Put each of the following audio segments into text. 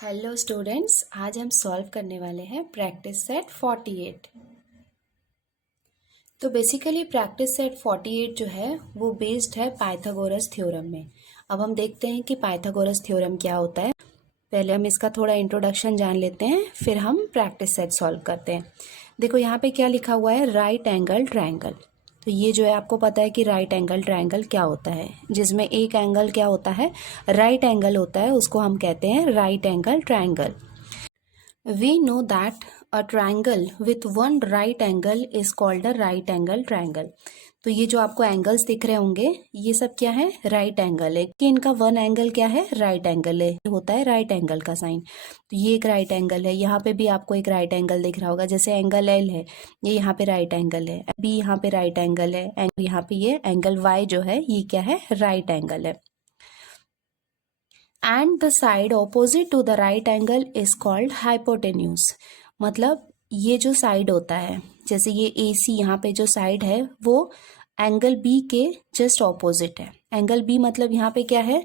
Hello students, आज हम solve करने वाले हैं प्रैक्टिस सेट 48। तो बेसिकली प्रैक्टिस सेट 48 जो है वो बेस्ड है पाइथागोरस थ्योरम में। अब हम देखते हैं कि पाइथागोरस थ्योरम क्या होता है। पहले हम इसका थोड़ा इंट्रोडक्शन जान लेते हैं, फिर हम प्रैक्टिस सेट सॉल्व करते हैं। देखो यहाँ पे क्या लिखा हुआ है, राइट एंगल ट्रायंगल। तो ये जो है आपको पता है कि राइट एंगल ट्रायंगल क्या होता है, जिसमें एक एंगल क्या होता है, राइट एंगल होता है, उसको हम कहते हैं right angle triangle. We know that a triangle with one right angle is called a right angle triangle। तो ये जो आपको एंगल्स दिख रहे होंगे ये सब क्या है, राइट एंगल है। कि इनका वन एंगल क्या है, राइट एंगल है, होता है राइट एंगल का साइन। तो ये एक राइट एंगल है, यहाँ पे भी आपको एक राइट एंगल दिख रहा होगा, जैसे एंगल एल है, ये यहाँ पे राइट एंगल है, अभी यहाँ पे राइट एंगल है, एंड यहाँ पे ये एंगल वाई जो है ये क्या है, राइट एंगल है। And the side opposite to the right angle is called hypotenuse. मतलब ये जो साइड होता है, जैसे ये ए सी यहाँ पे जो साइड है वो एंगल बी के जस्ट ऑपोजिट है। एंगल बी मतलब यहाँ पे क्या है,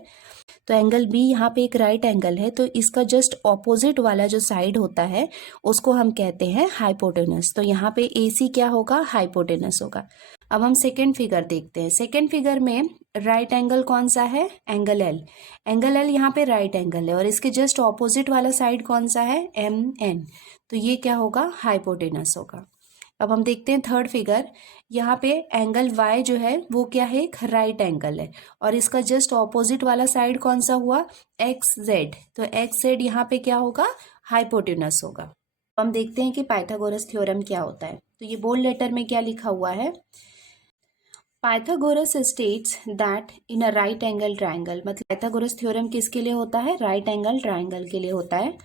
तो एंगल बी यहाँ पे एक राइट एंगल है, तो इसका जस्ट ऑपोजिट वाला जो साइड होता है उसको हम कहते हैं हाइपोटेनस। तो यहाँ पे ए सी क्या होगा, हाइपोटेनस होगा। अब हम सेकेंड फिगर देखते हैं। सेकेंड फिगर में राइट एंगल कौन सा है, एंगल एल। एंगल एल यहाँ पे राइट एंगल है और इसके जस्ट ऑपोजिट वाला साइड कौन सा है, एम एन। तो ये क्या होगा, हाइपोटेनस होगा। अब हम देखते हैं थर्ड फिगर। यहाँ पे एंगल y जो है वो क्या है, एक राइट एंगल है और इसका जस्ट ऑपोजिट वाला साइड कौन सा हुआ, एक्स जेड। तो एक्स जेड यहाँ पे क्या होगा, हाइपोटेनस होगा। हम देखते हैं कि पाइथागोरस थ्योरम क्या होता है। तो ये बोल्ड लेटर में क्या लिखा हुआ है, Pythagoras states that in a right angle triangle. मतलब पाइथागोरस थ्योरम किसके लिए होता है, राइट एंगल ट्राइंगल के लिए होता है।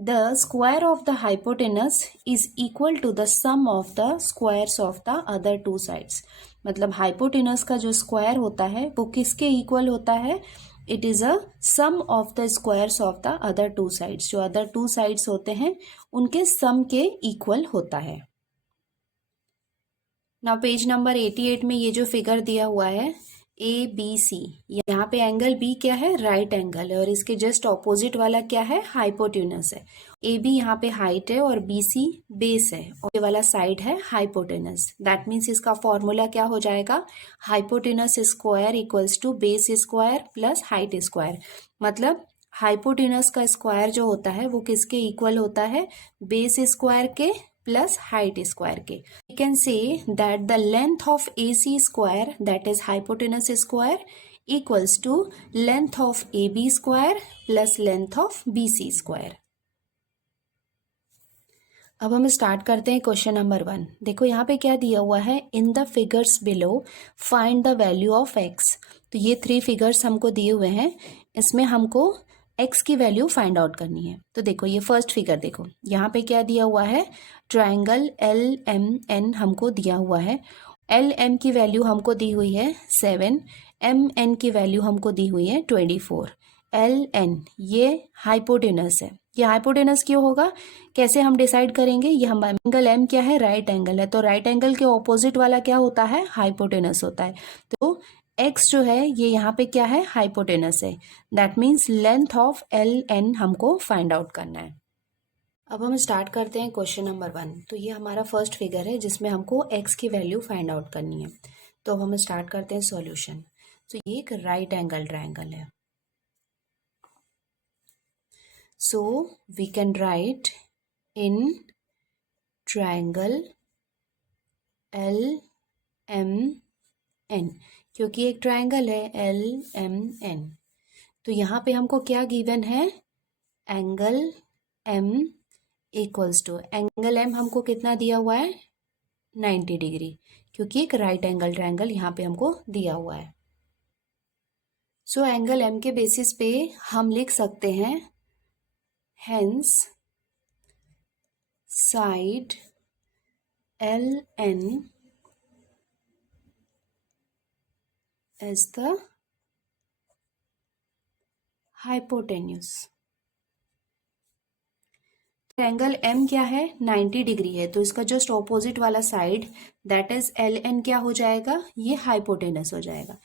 The square of the hypotenuse is equal to the sum of the squares of the other two sides। मतलब हाइपोटेनस का जो स्क्वायर होता है वो किसके इक्वल होता है, it is a sum of the squares of the other two sides. जो अदर टू साइड्स होते हैं उनके सम के इक्वल होता है। नाउ पेज नंबर 88 में ये जो फिगर दिया हुआ है ए बी सी, यहाँ पे एंगल बी क्या है, राइट एंगल है और इसके जस्ट ऑपोजिट वाला क्या है, हाइपोटेनस है। ए बी यहाँ पे हाइट है और बी सी बेस है और ये वाला साइड है हाइपोटेनस। दैट मीन्स इसका फॉर्मूला क्या हो जाएगा, hypotenuse square equals to base square plus height square. मतलब हाइपोटेनस का स्क्वायर जो होता है वो किसके इक्वल होता है, बेस स्क्वायर के प्लस हाइट स्क्वायर के। We can say that the length of AC square, that is hypotenuse square, equals to length of AB square plus length of BC square। अब हम स्टार्ट करते हैं question number 1। देखो यहाँ पे क्या दिया हुआ है, in the figures below find the value of x. तो ये 3 फिगर्स हमको दिए हुए हैं, इसमें हमको एक्स की वैल्यू फाइंड आउट करनी है। तो देखो ये फर्स्ट फिगर, देखो यहाँ पे क्या दिया हुआ है, ट्राइंगल एल एम एन हमको दिया हुआ है। एल एम की वैल्यू हमको दी हुई है 7, एम एन की वैल्यू हमको दी हुई है 24। एल एन ये हाइपोटेनस है, ये हाइपोटेनस क्यों होगा, कैसे हम डिसाइड करेंगे, ये हम एंगल एम क्या है, राइट एंगल है, तो राइट एंगल के ऑपोजिट वाला क्या होता है, हाइपोटेनस होता है। तो एक्स जो है ये यहाँ पे क्या है, हाइपोटेनस है। That means length of L N हमको फाइंड आउट करना है। अब हम स्टार्ट करते हैं क्वेश्चन नंबर 1। तो ये हमारा फर्स्ट फिगर है जिसमें हमको एक्स की वैल्यू फाइंड आउट करनी है। तो हम स्टार्ट करते हैं सॉल्यूशन। तो ये एक राइट एंगल ट्रायंगल है। So we can write in triangle L M N, क्योंकि एक ट्रायंगल है L M N। तो यहाँ पे हमको क्या गिवन है, angle M equals to, angle M हमको कितना दिया हुआ है, 90 डिग्री, क्योंकि एक राइट एंगल ट्रायंगल यहाँ पे हमको दिया हुआ है। सो एंगल M के बेसिस पे हम लिख सकते हैं, hence side LN is the hypotenuse। Angle M क्या है, 90 डिग्री है, तो इसका जस्ट ऑपोजिट वाला साइड दैट इज LN क्या हो जाएगा, ये हाइपोटेनस हो जाएगा।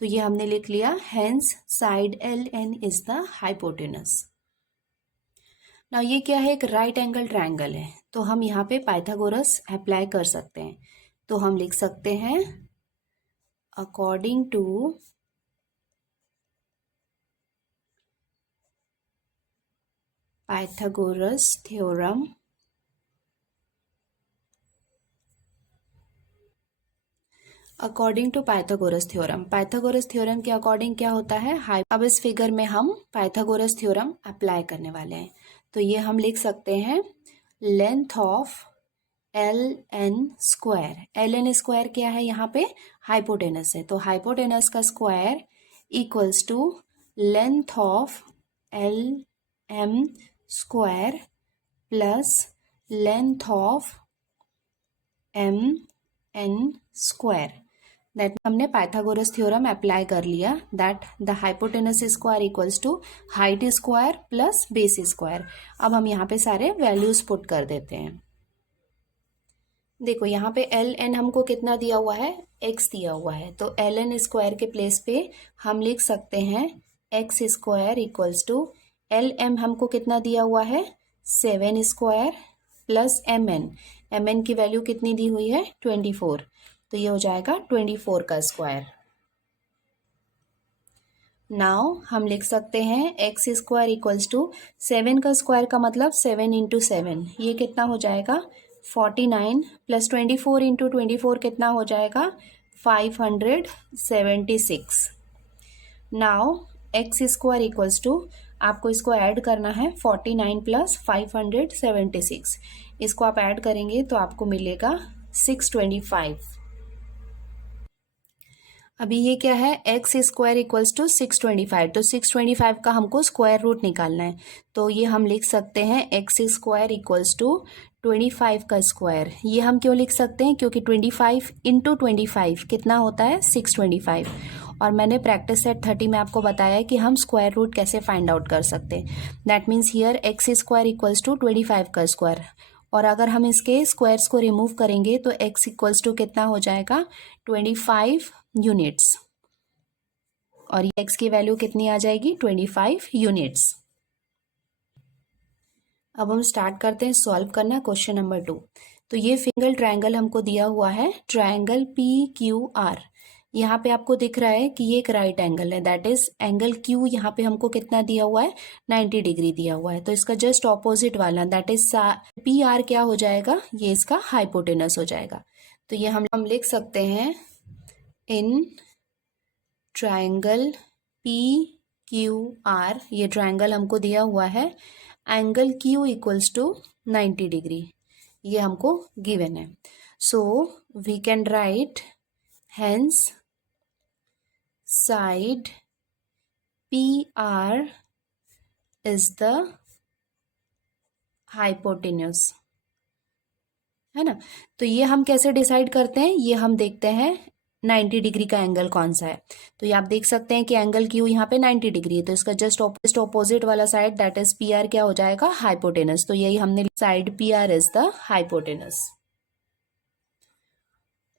तो ये हमने लिख लिया, hence side LN is the hypotenuse. ना ये क्या है, एक राइट एंगल ट्रायंगल है, तो हम यहाँ पे पाइथागोरस अप्लाई कर सकते हैं। तो हम लिख सकते हैं according to Pythagoras theorem, according to Pythagoras theorem, Pythagoras theorem के अकॉर्डिंग क्या होता है, अब इस फिगर में हम पाइथागोरस थ्योरम अप्लाई करने वाले हैं। तो ये हम लिख सकते हैं length of L N square, L N square क्या है, यहाँ पे हाइपोटेनस है, तो हाइपोटेनस का square equals to length of L M square plus length of M N square. That हमने पाइथागोरस थ्योरम अप्लाई कर लिया, that the hypotenuse square equals to height square plus base square. अब हम यहाँ पे सारे वैल्यूज पुट कर देते हैं। देखो यहाँ पे एल एन हमको कितना दिया हुआ है, एक्स दिया हुआ है, तो एल एन स्क्वायर के प्लेस पे हम लिख सकते हैं X square equals to L M हमको कितना दिया हुआ है 7 स्क्वायर प्लस एम एन की वैल्यू कितनी दी हुई है 24, तो ये हो जाएगा 24 का स्क्वायर। नाउ हम लिख सकते हैं एक्स स्क्वायर इक्वल्स टू 7 का स्क्वायर का मतलब 7 इंटू 7, ये कितना हो जाएगा 49 प्लस 24 इंटू 24 कितना हो जाएगा 576। Now X square equals to, आपको इसको ऐड करना है 49 प्लस 576, इसको आप ऐड करेंगे तो आपको मिलेगा 625। अभी ये क्या है, एक्स स्क्वायर इक्वल्स टू 625, तो 625 का हमको स्क्वायर रूट निकालना है, तो ये हम लिख सकते हैं एक्स स्क्वायर इक्वल्स टू 25 का स्क्वायर। ये हम क्यों लिख सकते हैं, क्योंकि 25 इंटू 25 कितना होता है 625, और मैंने प्रैक्टिस सेट 30 में आपको बताया है कि हम स्क्वायर रूट कैसे फाइंड आउट कर सकते हैं। That means here X square equals to 25 का स्क्वायर, और अगर हम इसके स्क्वायर्स को रिमूव करेंगे तो x इक्वल्स टू कितना हो जाएगा 25 यूनिट्स, और ये x की वैल्यू कितनी आ जाएगी 25 यूनिट्स। अब हम स्टार्ट करते हैं सॉल्व करना क्वेश्चन नंबर 2। तो ये फिंगर ट्रायंगल हमको दिया हुआ है, ट्रायंगल PQR। यहाँ पे आपको दिख रहा है कि ये एक राइट एंगल है, दैट इज एंगल Q यहाँ पे हमको कितना दिया हुआ है 90 डिग्री दिया हुआ है, तो इसका जस्ट ऑपोजिट वाला दैट इज PR क्या हो जाएगा, ये इसका हाइपोटेनस हो जाएगा। तो ये हम लिख सकते हैं इन ट्रायंगल PQR, ये ट्रायंगल हमको दिया हुआ है, angle Q equals to 90 degree, ये हमको गिवन है। So we can write hence side PR is the hypotenuse, है ना। तो ये हम कैसे डिसाइड करते हैं, ये हम देखते हैं 90 डिग्री का एंगल कौन सा है। तो ये आप देख सकते हैं कि एंगल Q यहाँ पे 90 डिग्री है, तो इसका जस्ट ऑपोजिट वाला साइड दैट इज PR क्या हो जाएगा हाइपोटेनस, तो यही हमने side PR is the hypotenuse.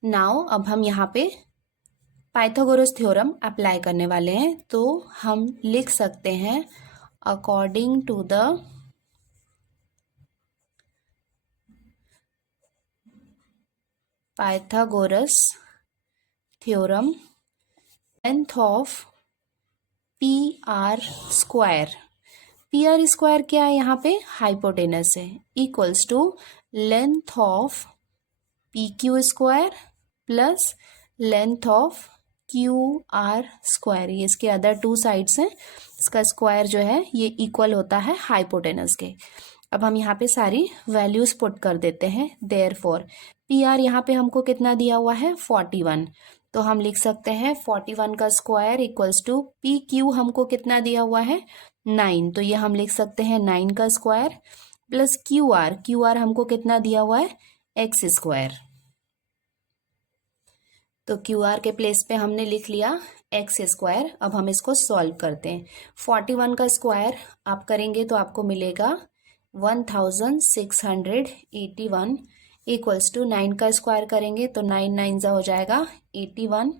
Now अब हम यहाँ पे पाइथागोरस थ्योरम अप्लाई करने वाले हैं, तो हम लिख सकते हैं according to the Pythagoras theorem length of PR square, PR square क्या है यहाँ पे हाइपोटेनस है, equals to length of PQ square plus length of QR square, ये इसके अदर टू साइड्स हैं, इसका स्क्वायर जो है ये इक्वल होता है हाइपोटेनस के। अब हम यहाँ पे सारी वैल्यूज पुट कर देते हैं, देयरफॉर PR यहाँ पे हमको कितना दिया हुआ है 41, तो हम लिख सकते हैं 41 का स्क्वायर इक्वल्स टू PQ हमको कितना दिया हुआ है 9, तो ये हम लिख सकते हैं 9 का स्क्वायर प्लस QR हमको कितना दिया हुआ है x स्क्वायर, तो QR के प्लेस पे हमने लिख लिया x स्क्वायर। अब हम इसको सॉल्व करते हैं, 41 का स्क्वायर आप करेंगे तो आपको मिलेगा 1681 इक्वल्स टू 9 का स्क्वायर करेंगे तो 9 9 हो जाएगा 81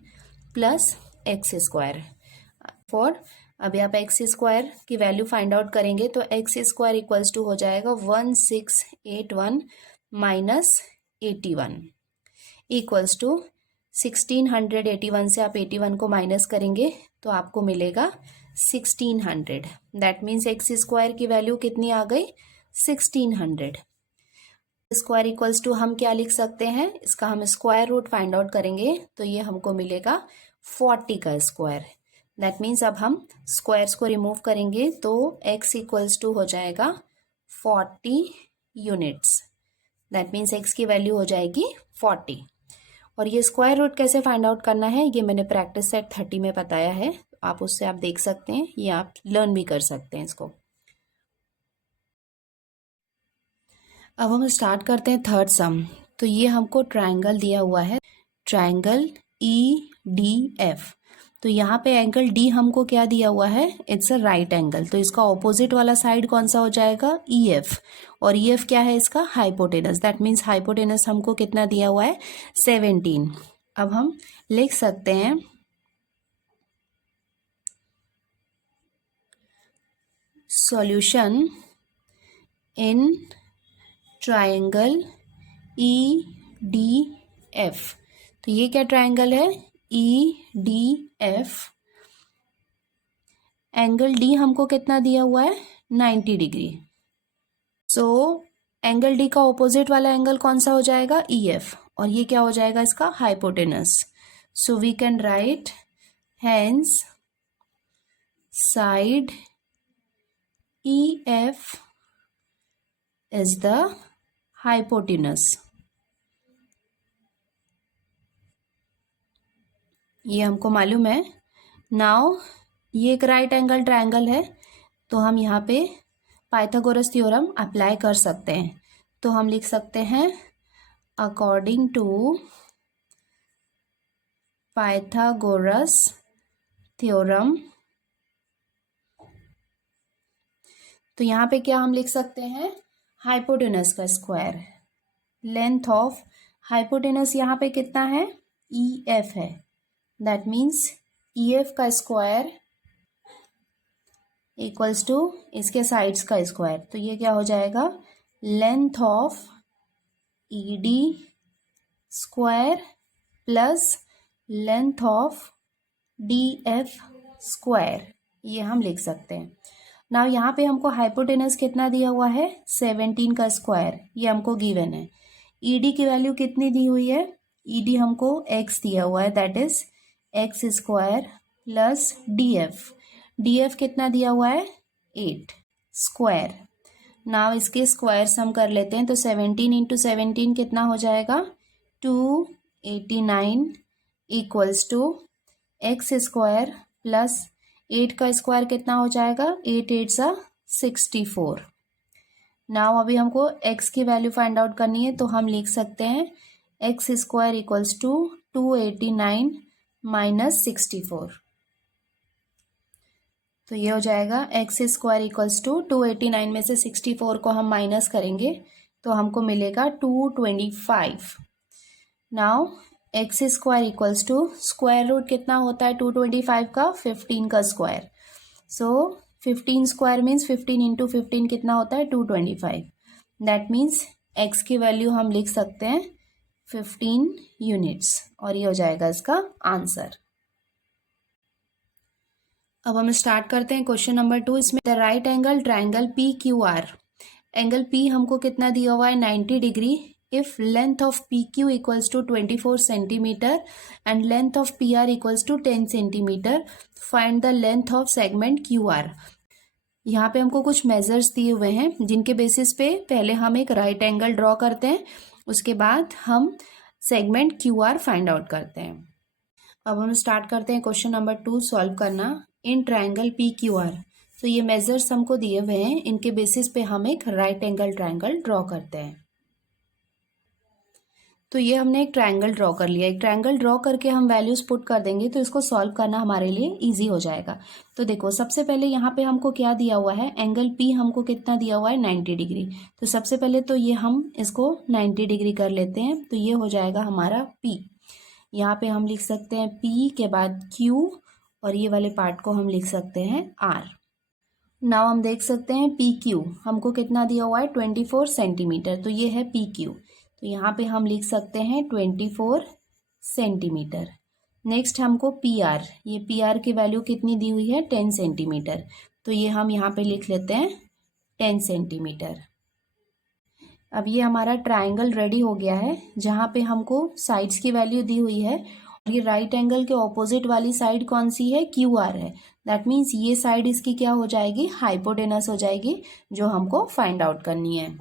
प्लस x स्क्वायर, फॉर अभी आप एक्स स्क्वायर की वैल्यू फाइंड आउट करेंगे तो एक्स स्क्वायर इक्वल्स टू हो जाएगा 1681 माइनस 81 इक्वल्स टू 1681 से आप 81 को माइनस करेंगे तो आपको मिलेगा 1600। दैट मीन्स एक्स स्क्वायर की वैल्यू कितनी आ गई 1600। स्क्वायर इक्वल्स टू हम क्या लिख सकते हैं, इसका हम स्क्वायर रूट फाइंड आउट करेंगे तो ये हमको मिलेगा 40 का स्क्वायर। दैट मीन्स अब हम स्क्वायर्स को रिमूव करेंगे तो x इक्वल्स टू हो जाएगा 40 यूनिट्स। दैट मीन्स x की वैल्यू हो जाएगी 40। और ये स्क्वायर रूट कैसे फाइंड आउट करना है ये मैंने प्रैक्टिस सेट 30 में बताया है, आप उससे आप देख सकते हैं, ये आप लर्न भी कर सकते हैं इसको। अब हम स्टार्ट करते हैं थर्ड सम। तो ये हमको ट्रायंगल दिया हुआ है, ट्रायंगल EDF। तो यहाँ पे एंगल D हमको क्या दिया हुआ है, इट्स अ राइट एंगल। तो इसका ऑपोजिट वाला साइड कौन सा हो जाएगा EF, और EF क्या है इसका हाइपोटेनस। दैट मीन्स हाइपोटेनस हमको कितना दिया हुआ है 17। अब हम लिख सकते हैं सॉल्यूशन इन ट्रायंगल EDF। तो ये क्या ट्रायंगल है EDF। एंगल D हमको कितना दिया हुआ है 90 डिग्री। सो एंगल D का ऑपोजिट वाला एंगल कौन सा हो जाएगा EF, और ये क्या हो जाएगा इसका hypotenuse. So we can write hence side EF is the hypotenuse. ये हमको मालूम है। नाउ ये एक राइट एंगल ट्रायंगल है तो हम यहाँ पे पाइथागोरस थ्योरम अप्लाई कर सकते हैं। तो हम लिख सकते हैं अकॉर्डिंग टू पाइथागोरस थ्योरम। तो यहाँ पे क्या हम लिख सकते हैं हाइपोटेनस का स्क्वायर, लेंथ ऑफ हाइपोटेनस यहाँ पे कितना है EF है। दैट मीन्स EF का स्क्वायर इक्वल्स टू इसके साइड्स का स्क्वायर। तो ये क्या हो जाएगा length of ED square plus length of DF square, ये हम लिख सकते हैं। नाउ यहाँ पे हमको हाइपोटेनस कितना दिया हुआ है 17 का स्क्वायर, ये हमको गिवन है। ED की वैल्यू कितनी दी हुई है, ED हमको x दिया हुआ है, that is x square plus DF कितना दिया हुआ है 8 स्क्वायर। नाउ इसके स्क्वायर्स हम कर लेते हैं तो 17 इंटू 17 कितना हो जाएगा 289 equals to X square plus 8 का स्क्वायर कितना हो जाएगा 8 8 सा 64। नाउ अभी हमको x की वैल्यू फाइंड आउट करनी है तो हम लिख सकते हैं X square equals to 289 minus 64। तो ये हो जाएगा एक्स स्क्वायर इक्वल्स टू 289 में से 64 को हम माइनस करेंगे तो हमको मिलेगा 225। Now X square equals to square root कितना होता है 225 का 15 का square. So 15 square means 15 into 15 कितना होता है 225। दैट मीन्स एक्स की वैल्यू हम लिख सकते हैं 15 यूनिट्स, और ये हो जाएगा इसका आंसर। अब हम स्टार्ट करते हैं क्वेश्चन नंबर 2। इसमें the right angle triangle PQR, angle P हमको कितना दिया हुआ है 90 degree. If length of PQ equals to 24 centimetre and length of PR equals to 10 centimetre, find the length of segment QR। यहाँ पे हमको कुछ मेजर्स दिए हुए हैं जिनके बेसिस पे पहले हम एक राइट एंगल ड्रॉ करते हैं, उसके बाद हम सेगमेंट QR फाइंड आउट करते हैं। अब हम स्टार्ट करते हैं क्वेश्चन नंबर 2 सॉल्व करना। इन ट्रायंगल PQR, तो ये मेजर्स हमको दिए हुए हैं, इनके बेसिस पे हम एक राइट एंगल ट्रायंगल ड्रॉ करते हैं। तो ये हमने एक ट्रायंगल ड्रॉ कर लिया। एक ट्रायंगल ड्रॉ करके हम वैल्यूज पुट कर देंगे तो इसको सॉल्व करना हमारे लिए इजी हो जाएगा। तो देखो सबसे पहले यहाँ पे हमको क्या दिया हुआ है, एंगल P हमको कितना दिया हुआ है 90 डिग्री। तो सबसे पहले तो ये हम इसको 90 डिग्री कर लेते हैं, तो ये हो जाएगा हमारा P। यहाँ पे हम लिख सकते हैं P के बाद Q और ये वाले पार्ट को हम लिख सकते हैं R। नाउ हम देख सकते हैं PQ हमको कितना दिया हुआ है 24 सेंटीमीटर, तो ये है PQ, तो यहाँ पे हम लिख सकते हैं 24 सेंटीमीटर। नेक्स्ट हमको PR, ये PR की वैल्यू कितनी दी हुई है 10 सेंटीमीटर, तो ये हम यहाँ पे लिख लेते हैं 10 सेंटीमीटर। अब ये हमारा ट्राइंगल रेडी हो गया है जहाँ पे हमको साइड्स की वैल्यू दी हुई है, और ये राइट एंगल के ऑपोजिट वाली साइड कौन सी है QR है। दैट मीन्स ये साइड इसकी क्या हो जाएगी हाइपोटेनस हो जाएगी, जो हमको फाइंड आउट करनी है।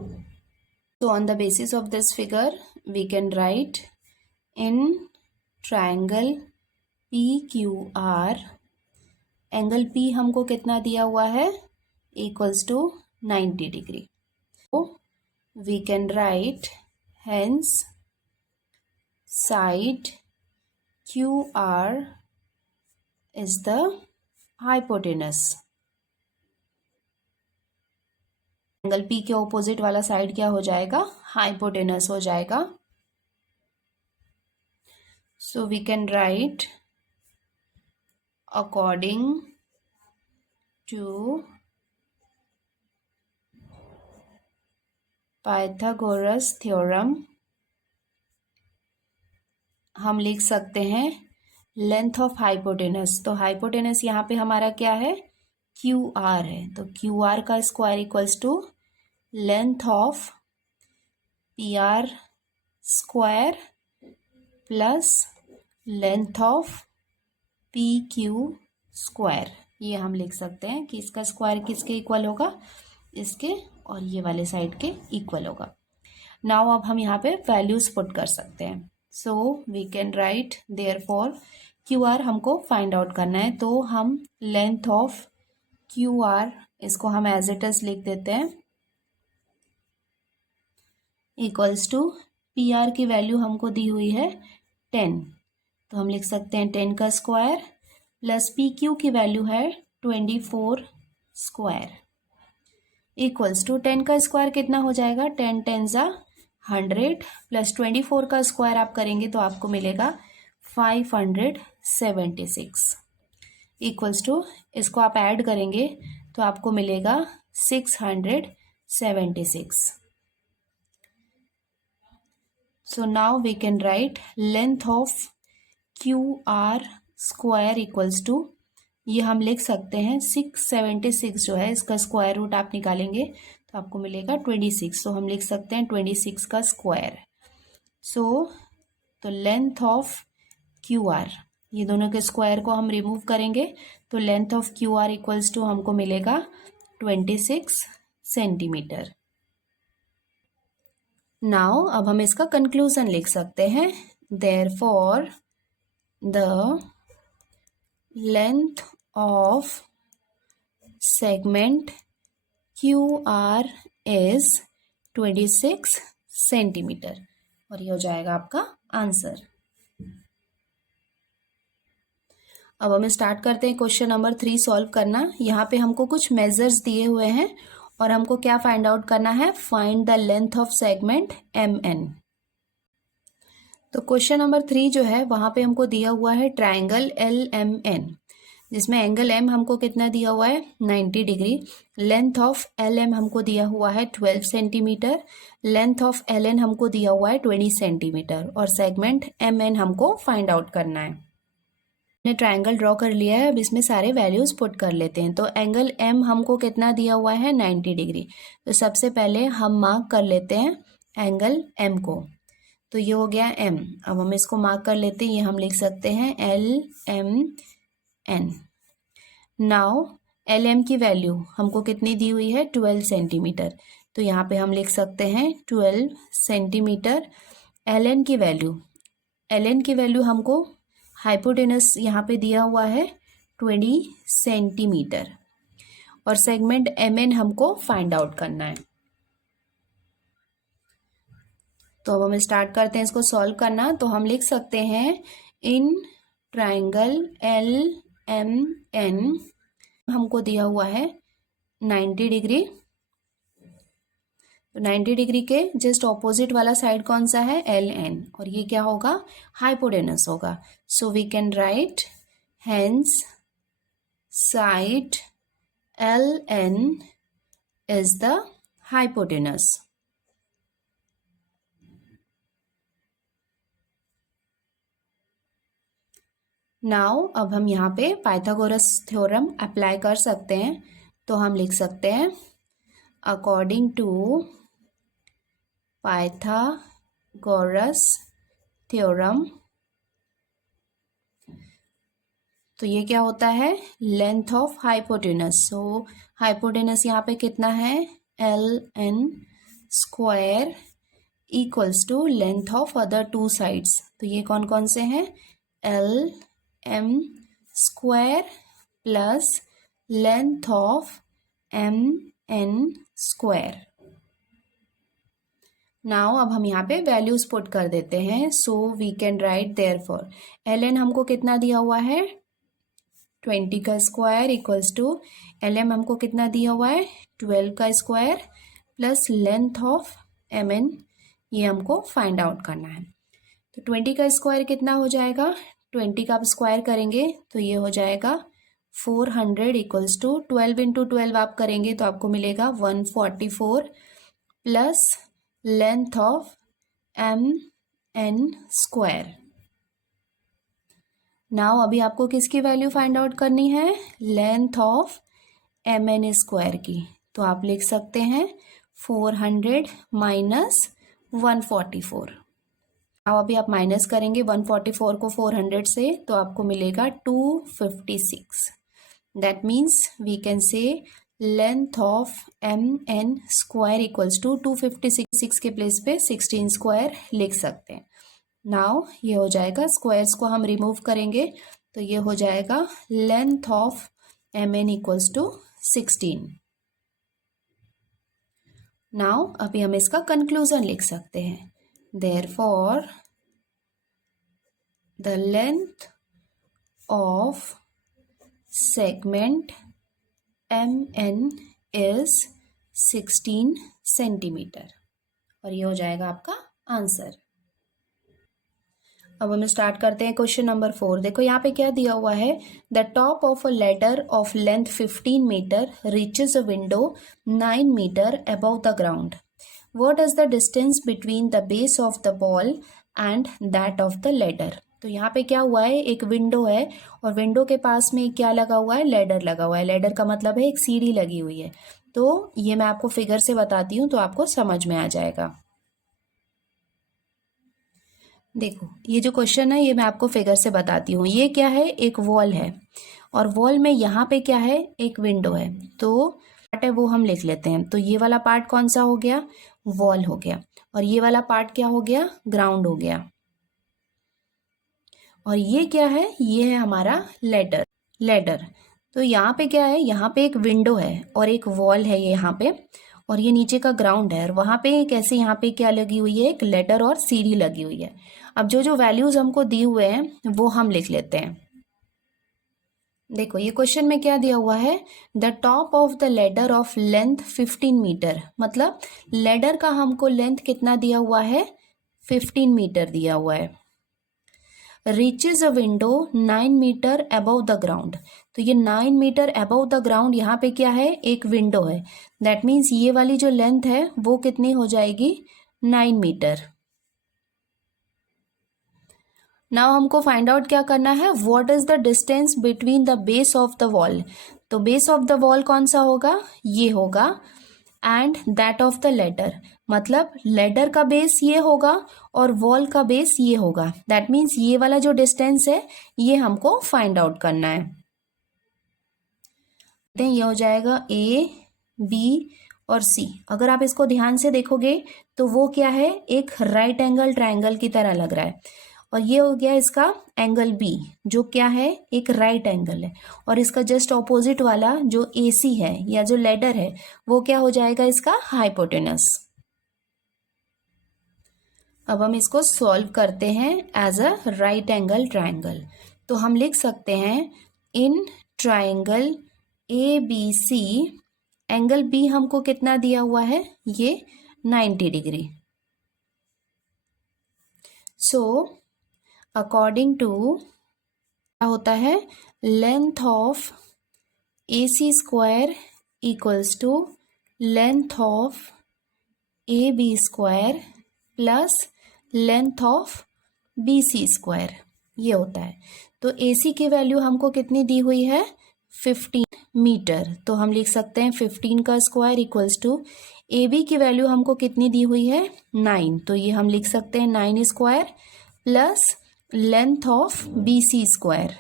तो on the basis of this figure we can write in triangle PQR angle P हमको कितना दिया हुआ है इक्वल्स टू 90 डिग्री। तो we can write hence side QR is the hypotenuse। Angle P के ऑपोजिट वाला साइड क्या हो जाएगा हाइपोटेनस हो जाएगा। So we can write according to Pythagoras theorem हम लिख सकते हैं लेंथ ऑफ हाइपोटेनस। तो हाइपोटेनस यहाँ पे हमारा क्या है QR है, तो QR का square equals to length of PR square plus length of PQ square. ये हम लिख सकते हैं कि इसका स्क्वायर किसके इक्वल होगा, इसके और ये वाले साइड के इक्वल होगा। नाउ अब हम यहाँ पे वैल्यूज पुट कर सकते हैं। So we can write therefore QR हमको फाइंड आउट करना है, तो हम लेंथ ऑफ QR इसको हम एज इट इज लिख देते हैं इक्वल्स टू PR की वैल्यू हमको दी हुई है 10, तो हम लिख सकते हैं 10 का स्क्वायर प्लस PQ की वैल्यू है 24 स्क्वायर इक्वल्स टू 10 का स्क्वायर कितना हो जाएगा 10 10 जा 100 प्लस 24 का स्क्वायर आप करेंगे तो आपको मिलेगा 576 इक्वल्स टू इसको आप ऐड करेंगे तो आपको मिलेगा 676। So now we can write length of QR square equals to, ये हम लिख सकते हैं 676 जो है इसका स्क्वायर रूट आप निकालेंगे तो आपको मिलेगा 26, तो हम लिख सकते हैं 26 का स्क्वायर। तो लेंथ ऑफ QR, ये दोनों के स्क्वायर को हम रिमूव करेंगे तो length of QR equals to हमको मिलेगा 26 सेंटीमीटर। नाउ अब हम इसका कंक्लूजन लिख सकते हैं, therefore the length of segment QR is 26 centimetre, और ये हो जाएगा आपका आंसर। अब हम स्टार्ट करते हैं क्वेश्चन नंबर 3 सॉल्व करना। यहाँ पे हमको कुछ मेजर्स दिए हुए हैं और हमको क्या फाइंड आउट करना है, find the length of segment MN। तो क्वेश्चन नंबर 3 जो है वहाँ पे हमको दिया हुआ है ट्राइंगल LMN, जिसमें एंगल M हमको कितना दिया हुआ है 90 डिग्री, लेंथ ऑफ LM हमको दिया हुआ है 12 सेंटीमीटर, लेंथ ऑफ LN हमको दिया हुआ है 20 सेंटीमीटर, और सेगमेंट MN हमको फाइंड आउट करना है। हमने ट्राइंगल ड्रॉ कर लिया है, अब इसमें सारे वैल्यूज पुट कर लेते हैं। तो एंगल M हमको कितना दिया हुआ है 90 डिग्री, तो सबसे पहले हम मार्क कर लेते हैं एंगल M को, तो ये हो गया M। अब हम इसको मार्क कर लेते हैं, ये हम लिख सकते हैं LMN। नाउ LM की वैल्यू हमको कितनी दी हुई है 12 सेंटीमीटर, तो यहाँ पे हम लिख सकते हैं 12 सेंटीमीटर। LN की वैल्यू हमको हाइपोटेनस यहाँ पे दिया हुआ है 20 सेंटीमीटर, और सेगमेंट MN हमको फाइंड आउट करना है। तो अब हम स्टार्ट करते हैं इसको सॉल्व करना। तो हम लिख सकते हैं इन ट्राइंगल LMN हमको दिया हुआ है 90 डिग्री, तो 90 डिग्री के जस्ट ऑपोजिट वाला साइड कौन सा है LN, और ये क्या होगा हाइपोटेनस होगा। So we can write hence side LN is the hypotenuse. Now अब हम यहाँ पे पाइथागोरस थ्योरम अप्लाई कर सकते हैं, तो हम लिख सकते हैं अकॉर्डिंग टू पाइथागोरस थ्योरम, तो ये क्या होता है, length of hypotenuse. So hypotenuse यहाँ पे कितना है, LN square equals to length of other two sides. तो ये कौन कौन से हैं, LM square plus length of MN square. Now अब हम यहाँ पे वैल्यूज पुट कर देते हैं। So we can write therefore LN हमको कितना दिया हुआ है, 20 का स्क्वायर इक्वल्स टू LM हमको कितना दिया हुआ है, 12 का square plus length of MN, ये हमको फाइंड आउट करना है। तो 20 का स्क्वायर कितना हो जाएगा, 20 का आप स्क्वायर करेंगे तो ये हो जाएगा 400 इक्वल्स टू 12 इंटू 12 आप करेंगे तो आपको मिलेगा 144 plus length of MN square. Now अभी आपको किसकी वैल्यू फाइंड आउट करनी है, लेंथ ऑफ MN स्क्वायर की। तो आप लिख सकते हैं 400 माइनस 144। अब अभी आप माइनस करेंगे 144 को 400 से, तो आपको मिलेगा 256। That means we can say length of MN square equals to 256 के प्लेस पे 16 स्क्वायर लिख सकते हैं। नाउ ये हो जाएगा, स्क्वायर्स को हम रिमूव करेंगे तो ये हो जाएगा length of MN equals to 16। Now अभी हम इसका कंक्लूजन लिख सकते हैं, therefore the length of segment MN is 16 centimetre, और ये हो जाएगा आपका आंसर। अब हम स्टार्ट करते हैं क्वेश्चन नंबर 4। देखो यहाँ पे क्या दिया हुआ है, the top of a ladder of length 15 metre reaches a window 9 metre above the ground. What is the distance between the base of the wall and that of the ladder. तो यहाँ पे क्या हुआ है, एक विंडो है और window के पास में क्या लगा हुआ है, लैडर लगा हुआ है। लैडर का मतलब है एक सीढ़ी लगी हुई है। तो ये मैं आपको फिगर से बताती हूँ तो आपको समझ में आ जाएगा। देखो ये जो क्वेश्चन है ये मैं आपको फिगर से बताती हूँ। ये क्या है, एक वॉल है और वॉल में यहाँ पे क्या है, एक विंडो है। तो पार्ट है वो हम लिख लेते हैं। तो ये वाला पार्ट कौन सा हो गया, वॉल हो गया, और ये वाला पार्ट क्या हो गया, ग्राउंड हो गया। और ये क्या है, ये है हमारा लैडर। लैडर तो यहाँ पे क्या है, यहाँ पे एक विंडो है और एक वॉल है ये यहाँ पे, और ये नीचे का ग्राउंड है। और वहाँ पे कैसे, यहाँ पे क्या लगी हुई है, एक लैडर और सीढ़ी लगी हुई है। अब जो जो वैल्यूज हमको दिए हुए हैं वो हम लिख लेते हैं। देखो ये क्वेश्चन में क्या दिया हुआ है, the top of the ladder of length 15 metre, मतलब लैडर का हमको लेंथ कितना दिया हुआ है, 15 मीटर दिया हुआ है। Reaches a window 9 metre above the ground. तो ये 9 मीटर अबव द ग्राउंड, यहाँ पे क्या है, एक विंडो है। दैट मीन्स ये वाली जो लेंथ है वो कितनी हो जाएगी, 9 मीटर। नाउ हमको फाइंड आउट क्या करना है, what is the distance between the base of the wall. तो बेस ऑफ द वॉल कौन सा होगा, ये होगा, and that of the ladder, मतलब लैडर का बेस ये होगा और वॉल का बेस ये होगा। दैट मीन्स ये वाला जो डिस्टेंस है ये हमको फाइंड आउट करना है। ये हो जाएगा A, B और C। अगर आप इसको ध्यान से देखोगे तो वो क्या है, एक राइट एंगल ट्रायंगल की तरह लग रहा है। और ये हो गया इसका एंगल B, जो क्या है, एक राइट एंगल है। और इसका जस्ट ऑपोजिट वाला जो AC है या जो लैडर है वो क्या हो जाएगा, इसका हाइपोटेनस। अब हम इसको सॉल्व करते हैं as a right angle triangle. तो हम लिख सकते हैं in triangle ABC, angle B हमको कितना दिया हुआ है, ये 90 डिग्री। सो अकॉर्डिंग टू क्या होता है, length of AC square equals to length of AB square plus length of BC square, ये होता है। तो AC की वैल्यू हमको कितनी दी हुई है 15 मीटर, तो हम लिख सकते हैं 15 का स्क्वायर इक्वल्स टू AB की वैल्यू हमको कितनी दी हुई है 9, तो ये हम लिख सकते हैं 9 square plus length of BC square.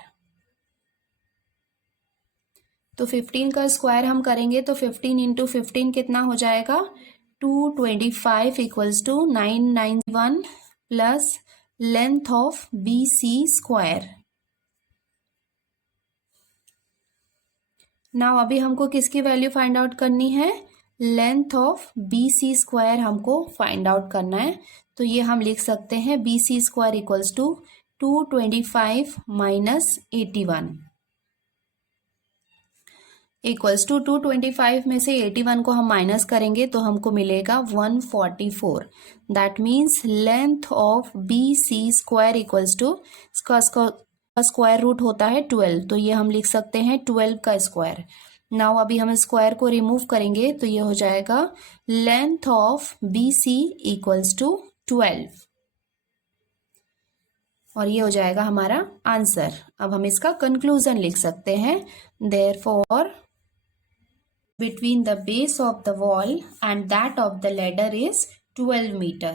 तो 15 का स्क्वायर हम करेंगे तो 15 इंटू 15 कितना हो जाएगा 225 equals to 991 plus length of BC square. Now अभी हमको किसकी वैल्यू फाइंड आउट करनी है, लेंथ ऑफ BC स्क्वायर हमको फाइंड आउट करना है। तो ये हम लिख सकते हैं BC square equals to 225 minus 81 equals to 225 में से 81 को हम माइनस करेंगे तो हमको मिलेगा 144। That means length of BC square equals to square root होता है 12, तो ये हम लिख सकते हैं 12 का स्क्वायर। नाउ अभी हम स्क्वायर को रिमूव करेंगे तो ये हो जाएगा length of BC equals to 12 और ये हो जाएगा हमारा आंसर। अब हम इसका कंक्लूजन लिख सकते हैं, therefore between the base of the wall and that of the ladder is 12 meter.